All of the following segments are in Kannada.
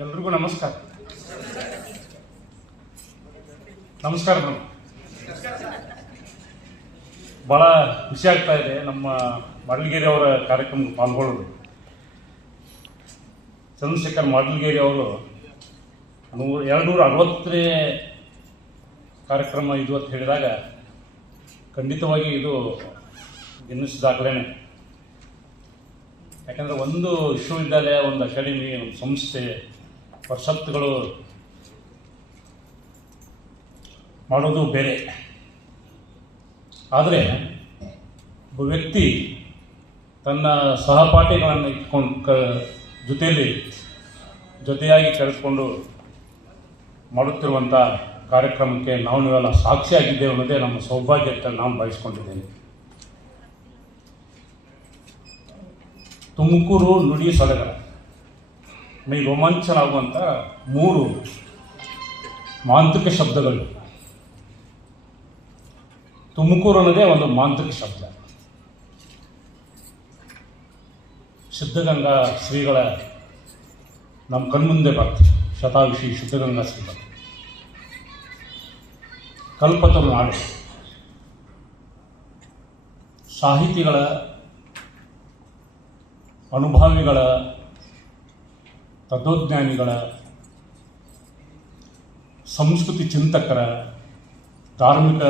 ಎಲ್ರಿಗೂ ನಮಸ್ಕಾರ. ನಮಸ್ಕಾರ ಮೇಡಮ್. ಭಾಳ ಖುಷಿ ಆಗ್ತಾ ಇದೆ ನಮ್ಮ ಮಾಡಲಗೇರಿ ಅವರ ಕಾರ್ಯಕ್ರಮಕ್ಕೆ ಪಾಲ್ಗೊಳ್ಳೋದು. ಚಂದ್ರಶೇಖರ್ ಮಾಡಲಗೇರಿ ಅವರು 260ನೇ ಕಾರ್ಯಕ್ರಮ ಇದು ಅಂತ ಹೇಳಿದಾಗ ಖಂಡಿತವಾಗಿ ಇದು ಗಿನ್ನಿಸ್ ದಾಖಲೆನೇ. ಯಾಕಂದರೆ ಒಂದು ವಿಶ್ವವಿದ್ಯಾಲಯ, ಒಂದು ಅಕಾಡೆಮಿ, ಒಂದು ಸಂಸ್ಥೆ ಪರಿಷತ್ತುಗಳು ಮಾಡೋದು ಬೇರೆ. ಆದರೆ ಒಬ್ಬ ವ್ಯಕ್ತಿ ತನ್ನ ಸಹಪಾಠಿಗಳನ್ನು ಇಟ್ಕೊಂಡು ಜೊತೆಯಾಗಿ ಕರೆದುಕೊಂಡು ಮಾಡುತ್ತಿರುವಂಥ ಕಾರ್ಯಕ್ರಮಕ್ಕೆ ನೀವೆಲ್ಲ ಸಾಕ್ಷಿಯಾಗಿದ್ದೇವೆ ಅನ್ನೋದೇ ನಮ್ಮ ಸೌಭಾಗ್ಯ ಅಂತ ನಾನು ಭಾವಿಸ್ಕೊಂಡಿದ್ದೇನೆ. ತುಮಕೂರು ನುಡಿ ಸೊಗಡ, ಮೈ ರೋಮಾಂಚನ ಆಗುವಂಥ 3 ಮಾಂತ್ರಿಕ ಶಬ್ದಗಳು. ತುಮಕೂರು ಅನ್ನೋದೇ ಒಂದು ಮಾಂತ್ರಿಕ ಶಬ್ದ. ಸಿದ್ಧಗಂಗಾ ಶ್ರೀಗಳ ನಮ್ಮ ಕಣ್ಮುಂದೆ ಬರ್ತದೆ. ಶತಾಯುಷಿ ಸಿದ್ಧಗಂಗಾ ಶ್ರೀಗಳು ಕಲ್ಪತರು ನಾಡು. ಸಾಹಿತಿಗಳ, ಅನುಭಾವಿಗಳ, ತತ್ವಜ್ಞಾನಿಗಳ, ಸಂಸ್ಕೃತಿ ಚಿಂತಕರ, ಧಾರ್ಮಿಕ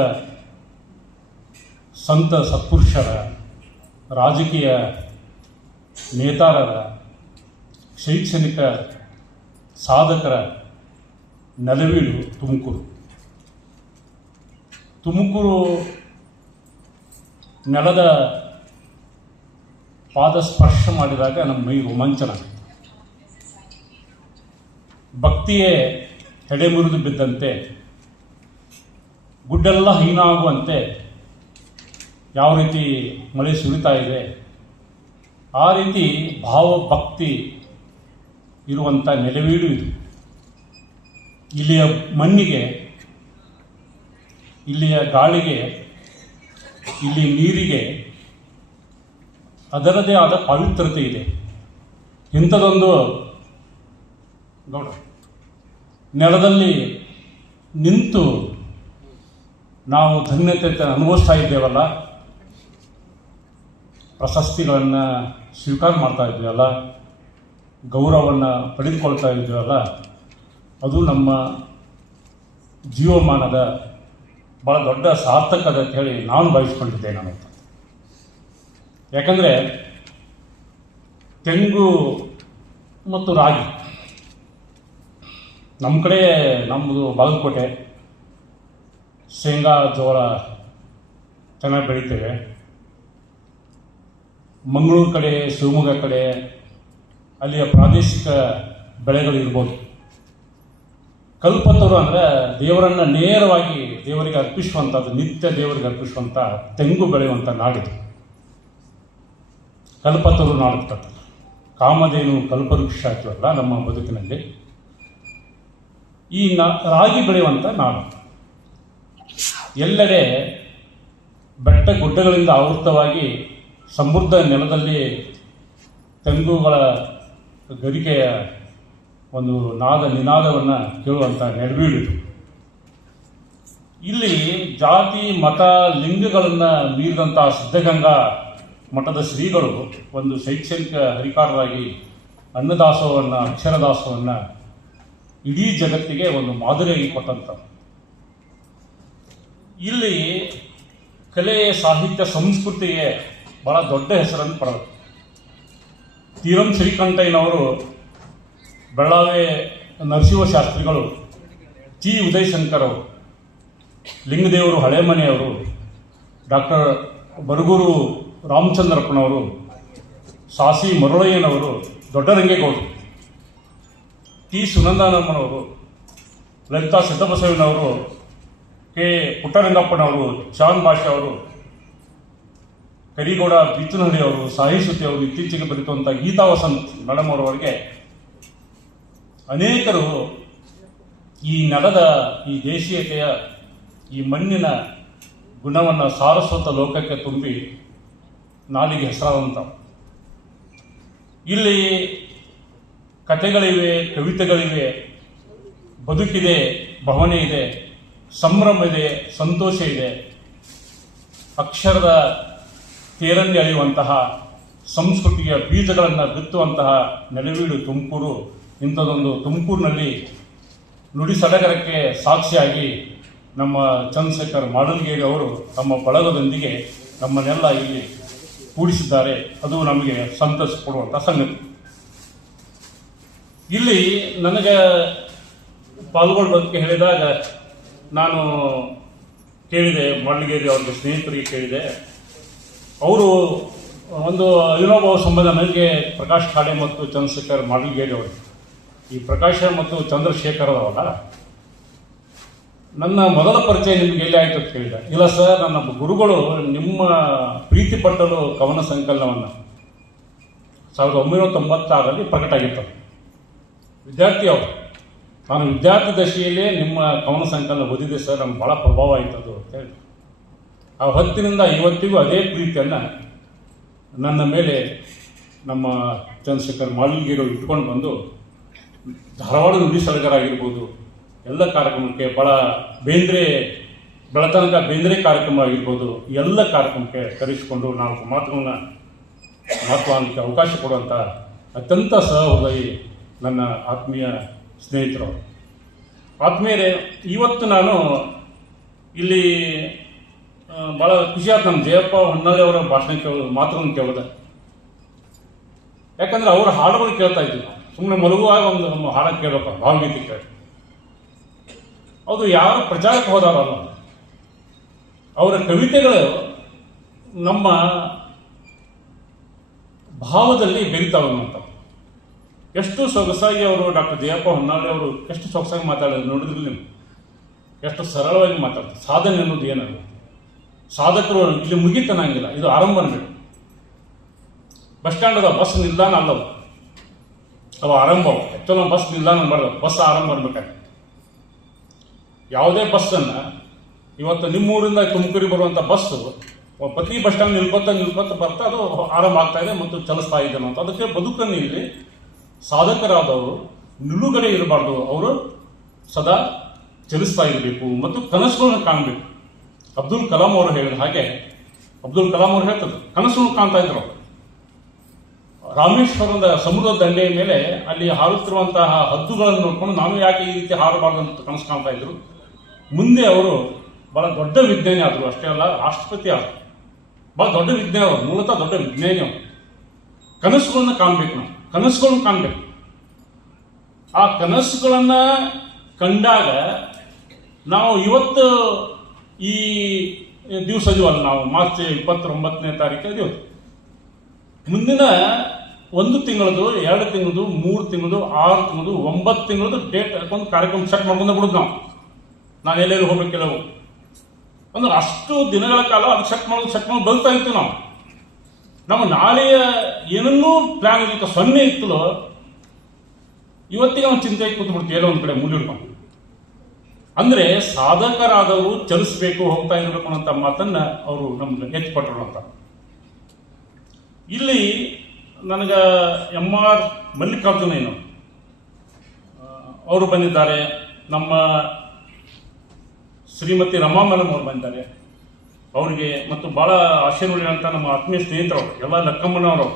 ಸಂತ ಸತ್ಪುರುಷರ, ರಾಜಕೀಯ ನೇತಾರರ, ಶೈಕ್ಷಣಿಕ ಸಾಧಕರ ನೆಲವೀಡು ತುಮಕೂರು. ತುಮಕೂರು ನೆಲದ ಪಾದ ಸ್ಪರ್ಶ ಮಾಡಿದಾಗ ನಮ್ಮ ಮೈ ರೋಮಾಂಚನ ಆಗುತ್ತೆ. ಭಕ್ತಿಯೇ ಹೆಡೆ ಮುರಿದು ಬಿದ್ದಂತೆ, ಗುಡ್ಡೆಲ್ಲ ಹೀನ ಆಗುವಂತೆ ಯಾವ ರೀತಿ ಮಳೆ ಸುರಿತಾ ಇದೆ, ಆ ರೀತಿ ಭಾವಭಕ್ತಿ ಇರುವಂಥ ನೆಲವೀಡು ಇದು. ಇಲ್ಲಿಯ ಮಣ್ಣಿಗೆ, ಇಲ್ಲಿಯ ಗಾಳಿಗೆ, ಇಲ್ಲಿ ನೀರಿಗೆ ಅದರದೇ ಆದ ಪವಿತ್ರತೆ ಇದೆ. ಇಂಥದೊಂದು ನೆಲದಲ್ಲಿ ನಿಂತು ನಾವು ಧನ್ಯತೆ ಅನುಭವಿಸ್ತಾ ಇದ್ದೇವಲ್ಲ, ಪ್ರಶಸ್ತಿಗಳನ್ನು ಸ್ವೀಕಾರ ಮಾಡ್ತಾ ಇದ್ದೀವಲ್ಲ, ಗೌರವವನ್ನು ಪಡೆದುಕೊಳ್ತಾ ಇದ್ದೀವಲ್ಲ, ಅದು ನಮ್ಮ ಜೀವಮಾನದ ಭಾಳ ದೊಡ್ಡ ಸಾರ್ಥಕತೆ ಅಂತ ಹೇಳಿ ನಾನು ಭಾವಿಸ್ಕೊಂಡಿದ್ದೇನೆ ನಾನು. ಯಾಕಂದರೆ ತೆಂಗು ಮತ್ತು ರಾಗಿ ನಮ್ಮ ಕಡೆ, ನಮ್ಮದು ಬಾಗಲಕೋಟೆ, ಶೇಂಗಾ ಜೋಳ ಚೆನ್ನಾಗಿ ಬೆಳಿತೇವೆ. ಮಂಗಳೂರು ಕಡೆ, ಶಿವಮೊಗ್ಗ ಕಡೆ ಅಲ್ಲಿಯ ಪ್ರಾದೇಶಿಕ ಬೆಳೆಗಳು ಇರ್ಬೋದು. ಕಲ್ಪತರು ಅಂದರೆ ದೇವರನ್ನು ನೇರವಾಗಿ ದೇವರಿಗೆ ಅರ್ಪಿಸುವಂಥದ್ದು, ನಿತ್ಯ ದೇವರಿಗೆ ಅರ್ಪಿಸುವಂಥ ತೆಂಗು ಬೆಳೆಯುವಂಥ ನಾಡಿದು ಕಲ್ಪತರು ನಾಡು. ಕಾಮಧೇನು ಕಲ್ಪವೃಕ್ಷ ಆಗ್ತೀವಲ್ಲ ನಮ್ಮ ಬದುಕಿನಲ್ಲಿ. ಈ ರಾಗಿ ಬೆಳೆಯುವಂಥ ನಾಡು. ಎಲ್ಲೆಡೆ ಬೆಟ್ಟ ಗುಡ್ಡಗಳಿಂದ ಆವೃತವಾಗಿ ಸಮೃದ್ಧ ನೆಲದಲ್ಲಿ ತೆಂಗುಗಳ ಗರಿಕೆಯ ಒಂದು ನಿನಾದವನ್ನು ಕೇಳುವಂಥ ನೆಲವೀಡು. ಇಲ್ಲಿ ಜಾತಿ, ಮತ, ಲಿಂಗಗಳನ್ನು ಮೀರಿದಂಥ ಸಿದ್ಧಗಂಗಾ ಮಠದ ಶ್ರೀಗಳು ಒಂದು ಶೈಕ್ಷಣಿಕ ಹರಿಕಾರರಾಗಿ ಅನ್ನದಾಸೋಹವನ್ನು, ಅಕ್ಷರದಾಸೋಹವನ್ನು ಇಡೀ ಜಗತ್ತಿಗೆ ಒಂದು ಮಾದರಿಯಾಗಿ ಕೊಟ್ಟಂಥ. ಇಲ್ಲಿ ಕಲೆ, ಸಾಹಿತ್ಯ, ಸಂಸ್ಕೃತಿಗೆ ಬಹಳ ದೊಡ್ಡ ಹೆಸರನ್ನು ಪಡೆದರು. ತೀರಂ ಶ್ರೀಕಂಠಯ್ಯನವರು, ಬೆಳ್ಳಾವೆ ನರಸಿಂಹಶಾಸ್ತ್ರಿಗಳು, ಜಿ ಉದಯಶಂಕರ್ ಅವರು, ಲಿಂಗದೇವರು ಹಳೆಮನೆಯವರು, ಡಾಕ್ಟರ್ ಬರಗೂರು ರಾಮಚಂದ್ರಪ್ಪನವರು, ಸಾಸಿ ಮರುಳಯ್ಯನವರು, ದೊಡ್ಡರಂಗೇಗೌಡರು, ಟಿ ಸುನಂದಾನಮ್ಮನವರು, ಲಲಿತಾ ಸಿದ್ದಬಸವನವರು, ಕೆ ಪುಟ್ಟರಂಗಪ್ಪನವರು, ಚಾಂದ್ ಭಾಷೆ ಅವರು, ಕರಿಗೌಡ ಬಿತ್ತನಹಳ್ಳಿ ಅವರು, ಸಾಹಿಶ್ರುತಿ ಅವರು, ಇತ್ತೀಚೆಗೆ ಬರೆಯುವಂಥ ಗೀತಾ ವಸಂತ್ ಮೇಡಮ್ ಅವರವರೆಗೆ ಅನೇಕರು ಈ ನೆಲದ, ಈ ದೇಶೀಯತೆಯ, ಈ ಮಣ್ಣಿನ ಗುಣವನ್ನು ಸಾರಸ್ವತ ಲೋಕಕ್ಕೆ ತುಂಬಿ ನಾಲಿಗೆ ಹೆಸರಾದಂಥ. ಇಲ್ಲಿ ಕಥೆಗಳಿವೆ, ಕವಿತೆಗಳಿವೆ, ಬದುಕಿದೆ, ಭಾವನೆ ಇದೆ, ಸಂಭ್ರಮ ಇದೆ, ಸಂತೋಷ ಇದೆ. ಅಕ್ಷರದ ತೇರಲ್ಲಿ ಅಳೆಯುವಂತಹ ಸಂಸ್ಕೃತಿಯ ಬೀಜಗಳನ್ನು ಬಿತ್ತುವಂತಹ ನೆಲವೀಡು ತುಮಕೂರು. ಇಂಥದೊಂದು ತುಮಕೂರಿನಲ್ಲಿ ನುಡಿ ಸಡಗರಕ್ಕೆ ಸಾಕ್ಷಿಯಾಗಿ ನಮ್ಮ ಚಂದ್ರಶೇಖರ್ ಮಾಡಲ್ಗೇರಿ ಅವರು ತಮ್ಮ ಬಳಗದೊಂದಿಗೆ ನಮ್ಮನ್ನೆಲ್ಲ ಇಲ್ಲಿ ಕೂಡಿಸಿದ್ದಾರೆ. ಅದು ನಮಗೆ ಸಂತಸ ಕೊಡುವಂಥ ಸಂಗತಿ. ಇಲ್ಲಿ ನನಗೆ ಪಾಲ್ಗೊಳ್ಳುವುದಕ್ಕೆ ಹೇಳಿದಾಗ ನಾನು ಕೇಳಿದೆ, ಮಾಡಲ್ಗೇರಿ ಅವ್ರಿಗೆ ಸ್ನೇಹಿತರಿಗೆ ಕೇಳಿದೆ. ಅವರು ಒಂದು ಅವಿನಾಭಾವ ಸಂಬಂಧ ನನಗೆ ಪ್ರಕಾಶ್ ಖಾಡೆ ಮತ್ತು ಚಂದ್ರಶೇಖರ್ ಮಾಡಲ್ಗೇರಿ ಅವರು, ಈ ಪ್ರಕಾಶ ಮತ್ತು ಚಂದ್ರಶೇಖರ್ ಅವರಲ್ಲ, ನನ್ನ ಮೊದಲ ಪರಿಚಯ ನಿಮ್ಗೆ ಎಲ್ಲಿ ಆಯಿತು ಅಂತ ಕೇಳಿದೆ. ಇಲ್ಲ ಸರ್, ನನ್ನ ಗುರುಗಳು ನಿಮ್ಮ ಪ್ರೀತಿ ಪಟ್ಟಲು ಕವನ ಸಂಕಲನವನ್ನು 1996ರಲ್ಲಿ ಪ್ರಕಟ ಆಗಿತ್ತು. ವಿದ್ಯಾರ್ಥಿ ಅವರು, ನಾನು ವಿದ್ಯಾರ್ಥಿ ದಶೆಯಲ್ಲೇ ನಿಮ್ಮ ಕವನ ಸಂಕಲನ ಓದಿದೆ ಸರ್, ನಮ್ಗೆ ಭಾಳ ಪ್ರಭಾವ ಆಯಿತು ಅದು ಅಂತ ಹೇಳಿ. ಆ ಹೊತ್ತಿನಿಂದ ಇವತ್ತಿಗೂ ಅದೇ ಪ್ರೀತಿಯನ್ನು ನನ್ನ ಮೇಲೆ ನಮ್ಮ ಚಂದ್ರಶೇಖರ್ ಮಾಡಲ್ಗೇರಿ ಇಟ್ಕೊಂಡು ಬಂದು ಧಾರವಾಡ ನುಡಿ ಸಡಗರ ಆಗಿರ್ಬೋದು, ಎಲ್ಲ ಕಾರ್ಯಕ್ರಮಕ್ಕೆ ಬೇಂದ್ರೆ ಬೆಳತನಕ ಬೇಂದ್ರೆ ಕಾರ್ಯಕ್ರಮ ಆಗಿರ್ಬೋದು, ಎಲ್ಲ ಕಾರ್ಯಕ್ರಮಕ್ಕೆ ಕರೆಸಿಕೊಂಡು 4 ಮಾತುಗಳನ್ನ ಮಾತುವಾಗಲಿಕ್ಕೆ ಅವಕಾಶ ಕೊಡುವಂಥ ಅತ್ಯಂತ ಸಹೃದಯಿ ನನ್ನ ಆತ್ಮೀಯ ಸ್ನೇಹಿತರು. ಆತ್ಮೀಯರೇ, ಇವತ್ತು ನಾನು ಇಲ್ಲಿ ಭಾಳ ಖುಷಿ ಆಯ್ತು. ನಮ್ಮ ಜಯಪ್ಪ ಹೊನ್ನಾಳಿ ಅವರ ಭಾಷಣ ಮಾತುಗಳನ್ನು ಕೇಳಿದೆ. ಯಾಕಂದ್ರೆ ಅವರ ಹಾಡುಗಳು ಕೇಳ್ತಾ ಇದ್ವಿ ನಾವು. ಸುಮ್ಮನೆ ಮಲಗುವಾಗ ಒಂದು ನಮ್ಮ ಹಾಡನ್ನು ಕೇಳಪ್ಪ, ಭಾವಗೀತೆ ಕೇಳಿ. ಅದು ಯಾರು ಪ್ರಚಾರಕ್ಕೆ ಹೋದಾರಲ್ಲ, ಅವರ ಕವಿತೆಗಳು ನಮ್ಮ ಭಾವದಲ್ಲಿ ಬೆರೀತಾವೆ ಅಂತ. ಎಷ್ಟು ಸೊಗಸಾಗಿ ಅವರು ಡಾಕ್ಟರ್ ಜಯಪ್ಪ ಹೊನ್ನಾಳಿ ಅವರು ಎಷ್ಟು ಸೊಗಸಾಗಿ ಮಾತಾಡೋದು ನೋಡಿದ್ರಿ ನೀವು, ಎಷ್ಟು ಸರಳವಾಗಿ ಮಾತಾಡ್ತಾರೆ. ಸಾಧನೆ ಅನ್ನೋದು ಏನಲ್ಲ, ಸಾಧಕರು ಇಲ್ಲಿ ಮುಗಿತನಂಗಿಲ್ಲ, ಇದು ಆರಂಭ ಅನ್ಬೇಕು. ಬಸ್ ಸ್ಟ್ಯಾಂಡ್ ಅದ, ಬಸ್ ನಿಲ್ದಾಣ ಅಲ್ಲವು, ಅವು ಆರಂಭ. ಆ್ಯಕ್ಚುಲಿ ಬಸ್ ನಿಲ್ದಾಣ ಅನ್ಬಾರ್ದು, ಬಸ್ ಆರಂಭ ಅನ್ಬೇಕಾದ್ರೆ. ಯಾವುದೇ ಬಸ್ಸನ್ನು ಇವತ್ತು ನಿಮ್ಮೂರಿಂದ ತುಮಕೂರಿಗೆ ಬರುವಂಥ ಬಸ್ಸು ಪ್ರತಿ ಬಸ್ ಸ್ಟ್ಯಾಂಡ್ ನಿಲ್ಕೊತ ಬರ್ತಾ ಅದು ಆರಂಭ ಆಗ್ತಾ ಇದೆ ಮತ್ತು ಚಲಿಸ್ತಾ ಇದೆ ಅಂತ. ಅದಕ್ಕೆ ಬದುಕನ್ನು ಇಲ್ಲಿ ಸಾಧಕರಾದವರು ನಿಲುಗಡೆ ಇರಬಾರ್ದು, ಅವರು ಸದಾ ಚಲಿಸ್ತಾ ಇರಬೇಕು ಮತ್ತು ಕನಸುಗಳನ್ನು ಕಾಣಬೇಕು. ಅಬ್ದುಲ್ ಕಲಾಂ ಅವರು ಹೇಳಿದ ಹಾಗೆ, ಅಬ್ದುಲ್ ಕಲಾಂ ಅವರು ಹೇಳ್ತಾರೆ, ಕನಸುಗಳನ್ನು ಕಾಣ್ತಾ ಇದ್ರು. ರಾಮೇಶ್ವರದ ಸಮುದ್ರದ ದಂಡೆಯ ಮೇಲೆ ಅಲ್ಲಿ ಹಾರುತ್ತಿರುವಂತಹ ಹದ್ದುಗಳನ್ನು ನೋಡ್ಕೊಂಡು ನಾನು ಯಾಕೆ ಈ ರೀತಿ ಹಾರಬಾರ್ದು ಅಂತ ಕನಸು ಕಾಣ್ತಾ ಇದ್ರು. ಮುಂದೆ ಅವರು ಬಹಳ ದೊಡ್ಡ ವಿಜ್ಞಾನಿ ಆದರು, ಅಷ್ಟೇ ಅಲ್ಲ ರಾಷ್ಟ್ರಪತಿ ಆದರು. ಬಹಳ ದೊಡ್ಡ ವಿಜ್ಞಾನಿ ಅವರು, ಮೂಲತಃ ದೊಡ್ಡ ವಿಜ್ಞಾನಿ ಅವರು. ಕನಸುಗಳನ್ನು ಕಾಣಬೇಕು, ನಾವು ಕನಸುಗಳನ್ನು ಕಾಣಬೇಕು. ಆ ಕನಸುಗಳನ್ನು ಕಂಡಾಗ ನಾವು ಇವತ್ತು ಈ ದಿವಸ ಇದೀವಲ್ಲ, ನಾವು ಮಾರ್ಚ್ 29ನೇ ತಾರೀಕು ಇದೀವಿ. ಮುಂದಿನ 1 ತಿಂಗಳದು, 2 ತಿಂಗಳದು, 3 ತಿಂಗಳದು, 6 ತಿಂಗಳದು, 9 ತಿಂಗಳದು ಡೇಟ್ ಒಂದು ಕಾರ್ಯಕ್ರಮ ಸೆಟ್ ಮಾಡ್ಕೊಂಡು ಬಿಡುದು ನಾವು. ನಾನು ಎಲ್ಲೆಲ್ಲಿ ಹೋಗ್ಬೇಕಿಲ್ಲ ಅಂದ್ರೆ ಅಷ್ಟು ದಿನಗಳ ಕಾಲ ಅದು ಸೆಟ್ ಮಾಡಿ ಬದುಕ್ತಾ ಇರ್ತೀವಿ ನಾವು. ನಮ್ಮ ನಾಳೆಯ ಏನನ್ನೂ ಪ್ಲಾನ್ ಇರಲಿಕ್ಕೆ 0 ಇತ್ತಲೋ ಇವತ್ತಿಗೆ ನಾವು ಚಿಂತೆಗೆ ಕೂತು ಬಿಡ್ತೀವಿ, ಎಲ್ಲೋ ಒಂದು ಕಡೆ ಮೂಲಿಡ್ಕೊಂಡು. ಅಂದ್ರೆ ಸಾಧಕರಾದವರು ಚಲಿಸಬೇಕು, ಹೋಗ್ತಾ ಇರಬೇಕು ಅನ್ನೋಂಥ ಮಾತನ್ನ ಅವರು ನಮ್ಗೆ ಎತ್ತಿಪಟ್ಟರು ಅಂತ. ಇಲ್ಲಿ ನನಗೆ MR ಮಲ್ಲಿಕಾರ್ಜುನ ಅವರು ಬಂದಿದ್ದಾರೆ, ನಮ್ಮ ಶ್ರೀಮತಿ ರಮಾ ಮೇಡಮ್ ಅವರು ಬಂದಿದ್ದಾರೆ. ಅವರಿಗೆ ಮತ್ತು ಬಹಳ ಆಶೀರ್ವಾದ ನಮ್ಮ ಆತ್ಮೀಯ ಸ್ನೇಹಿತರವರು ಎಲ್ಲ ಲಕ್ಕಮ್ಮನವರು,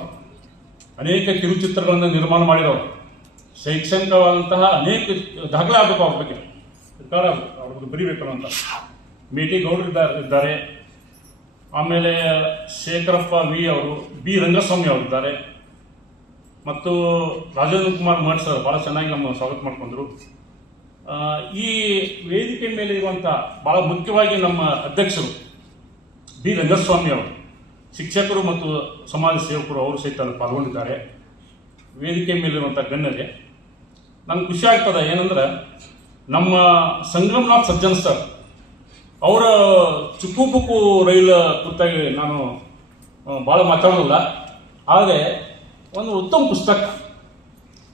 ಅನೇಕ ಕಿರುಚಿತ್ರಗಳನ್ನು ನಿರ್ಮಾಣ ಮಾಡಿದವರು, ಶೈಕ್ಷಣಿಕವಾದಂತಹ ಅನೇಕ ದಾಖಲೆ ಆಗಬೇಕು ಅವ್ರ ಬಗ್ಗೆ, ಅವ್ರ ಬಗ್ಗೆ ಬರೀಬೇಕು ಅಂತ. ಮೇಟಿ ಗೌಡರು ಇದ್ದಾರೆ, ಆಮೇಲೆ ಶೇಖರಪ್ಪ ವಿ ಅವರು, ಬಿ ರಂಗಸ್ವಾಮಿ ಅವರಿದ್ದಾರೆ, ಮತ್ತು ರಾಜೇಂದ್ರ ಕುಮಾರ್ ಮಠ್ ಸರ್ ಭಾಳ ಚೆನ್ನಾಗಿ ನಮ್ಮ ಸ್ವಾಗತ ಮಾಡ್ಕೊಂಡ್ರು. ಈ ವೇದಿಕೆ ಮೇಲೆ ಇರುವಂಥ ಬಹಳ ಮುಖ್ಯವಾಗಿ ನಮ್ಮ ಅಧ್ಯಕ್ಷರು ಬಿ ರಂಗಸ್ವಾಮಿ ಅವರು, ಶಿಕ್ಷಕರು ಮತ್ತು ಸಮಾಜ ಸೇವಕರು ಅವರು ಸಹಿತ ಪಾಲ್ಗೊಂಡಿದ್ದಾರೆ. ವೇದಿಕೆ ಮೇಲಿರುವಂಥ ಗಣ್ಯರಿಗೆ ನಂಗೆ ಖುಷಿ ಆಗ್ತದೆ. ಏನಂದ್ರೆ ನಮ್ಮ ಸಂಗಮನಾಥ್ ಸಜ್ಜನ್ ಸರ್ ಅವರ ಚುಕ್ಕುಪುಕ್ಕು ರೈಲು ಕುರಿತಾಗಿ ನಾನು ಭಾಳ ಮಾತಾಡೋದಿಲ್ಲ, ಆದರೆ ಒಂದು ಉತ್ತಮ ಪುಸ್ತಕ.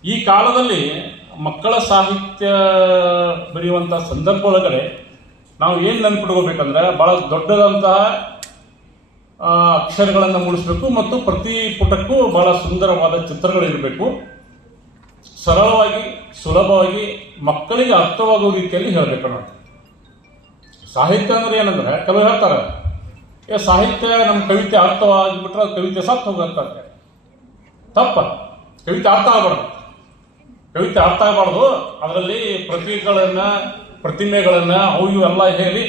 ಈ ಕಾಲದಲ್ಲಿ ಮಕ್ಕಳ ಸಾಹಿತ್ಯ ಬರೆಯುವಂಥ ಸಂದರ್ಭ ಒಳಗಡೆ ನಾವು ಏನು ನೆನಪಿಟ್ಕೋಬೇಕಂದ್ರೆ ಭಾಳ ದೊಡ್ಡದಂತಹ ಅಕ್ಷರಗಳನ್ನು ಮೂಡಿಸಬೇಕು ಮತ್ತು ಪ್ರತಿ ಪುಟಕ್ಕೂ ಬಹಳ ಸುಂದರವಾದ ಚಿತ್ರಗಳಿರಬೇಕು. ಸರಳವಾಗಿ ಸುಲಭವಾಗಿ ಮಕ್ಕಳಿಗೆ ಅರ್ಥವಾಗುವ ರೀತಿಯಲ್ಲಿ ಹೇಳಬೇಕು ನೋಡಿ. ಸಾಹಿತ್ಯ ಅಂದ್ರೆ ಏನಂದ್ರೆ ಕೆಲವು ಹೇಳ್ತಾರೆ ಸಾಹಿತ್ಯ ನಮ್ಮ ಕವಿತೆ ಅರ್ಥವಾಗಿಬಿಟ್ರೆ ಕವಿತೆ ಸತ್ತು ಹೋಗುತ್ತೆ. ತಪ್ಪ. ಕವಿತೆ ಅರ್ಥ ಆಗಬಾರ್ದು. ಕವಿತೆ ಅರ್ಥ ಆಗಬಾರ್ದು. ಅದರಲ್ಲಿ ಪ್ರತಿಮೆಗಳನ್ನ ಅವು ಎಲ್ಲ ಹೇಳಿ